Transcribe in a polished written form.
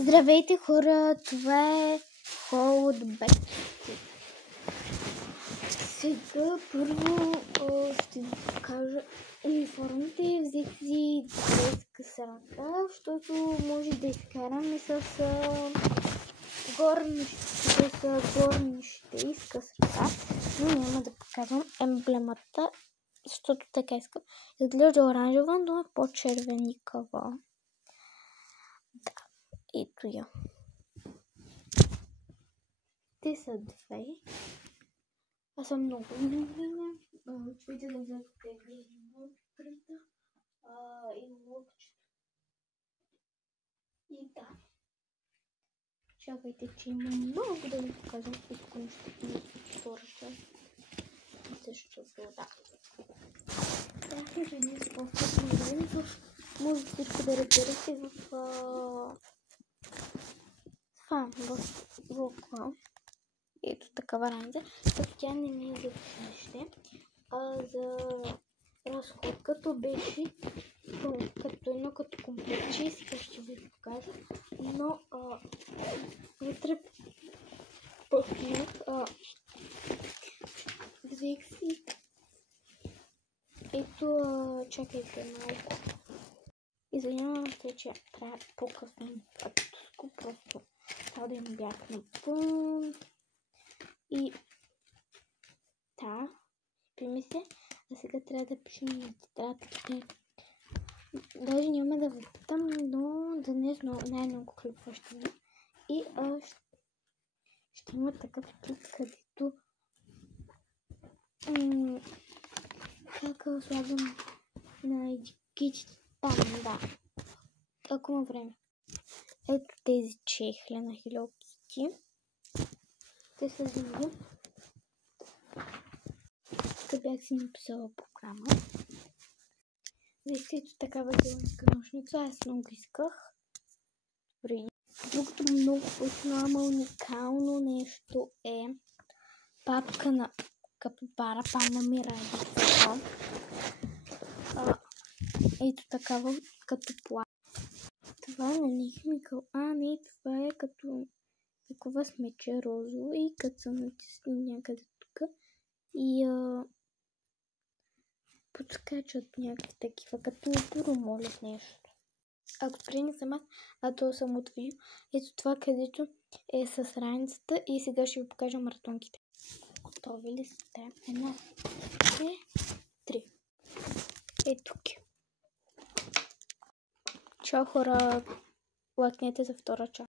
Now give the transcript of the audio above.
Здравейте хора, това е Холдбек. Сега първо ще ви покажа униформите. Взех си деска с ръка, защото може да изкараме с горнище и с ръка, но няма да показвам емблемата, защото така искам. Изглежда оранжева, но е по-червеникава. Да, ето я. Те са две. Аз съм много изненадана. Чуйте да взема къде е монтрата и локчето. И да. Чакайте, че има много да ви покажам. Искам ще има втора част. Защото да. Бяхме жени с по-спортни в може всичко да разберете в влога. Ето такава раница, като тя не ми е за училище, а за разход, като беше като комплектче, сега ще ви покажа, но вътре пъхнах, взех си, ето, чакайте малко, извинявам се, че трябва по-късно пътско, просто трябва да им бях напълно. И да, спиме се, а сега трябва да пишем на тетрадките. Даже няма да ви питам, но днес най-много клипва ще има. И ще има такъв клип, където как слагам на етикетите там, да. Ако има време. Ето тези чехли на Hello Kitty. Те са други. Тук бях си написала програма. Вижте, ето такава зеленска нощница. Аз много исках. Другото много вкусно, уникално нещо е папка на капибара, пана Мирадица. Ето такава като план. Това не е химикал. Не, това е като такова смече розово и като съм натисна някъде тук и подскачат някакви такива, като промолят нещо. Ако преди не съм аз, то съм от видео. Ето това, където е с раницата и сега ще ви покажа маратонките. Готови ли сте? 1, 2, 3. Ето тук. Чао хора, лайкнете за втора част.